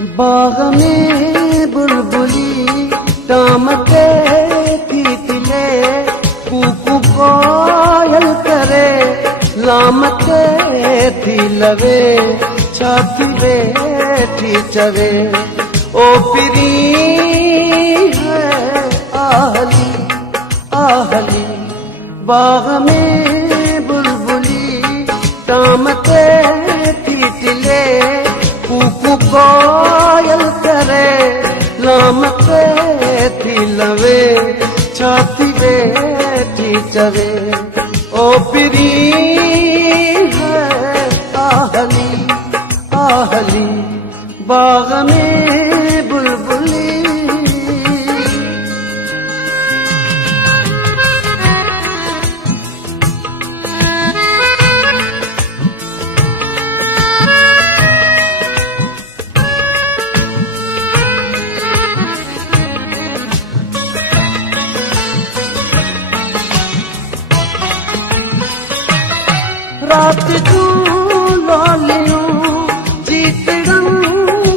बाग में बुलबुली टामते तितले कुकु कोयल करे लामते तिलवे छाती बैठी चवे ओ पिरी है आहली आहली बाग में बुलबुली टामते तितले कुकु कोयल करे लामते तिलवे छाती बैठी चवे ओ पिरी है आहली आहली बाग में बुलबुली। रात को लोलियों जीतड़न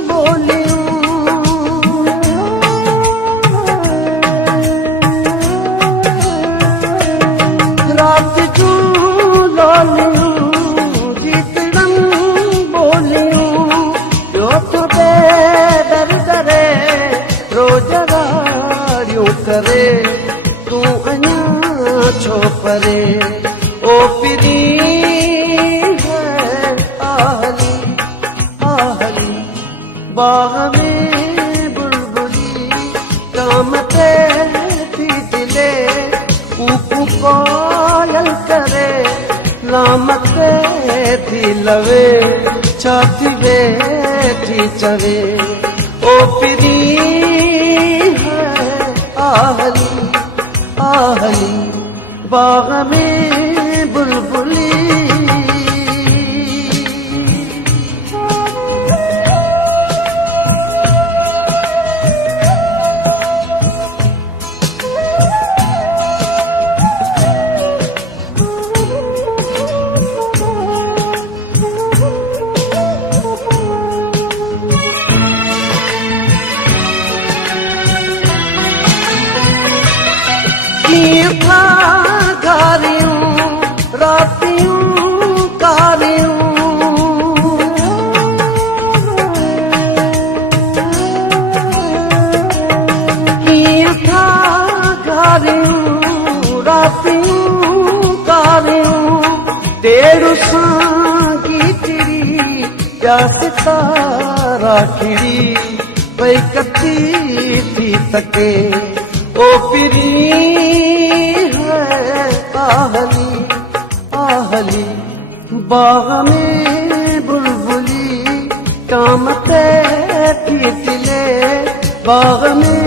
बोलियों रात को लोलियों जीतड़न बोलियों यो तो बेदर करे रोजगारियों करे तू अन्या छो परे ओ पिरी बाग में बुलबुली टामते तितले कुकु कोयल करे लामते तिलवे छाती बैठी चवे ओ पिरी है आहली आहली बाग में बुलबुली। था गारियों रातियों कारियों था गारियों रातियों कारियों तेरू सांगी तेरी प्यास तारा खिड़ी पैकती थी तके ओ पिरी है आहली आहली बाग में बुलबुली टामते तितले बाग में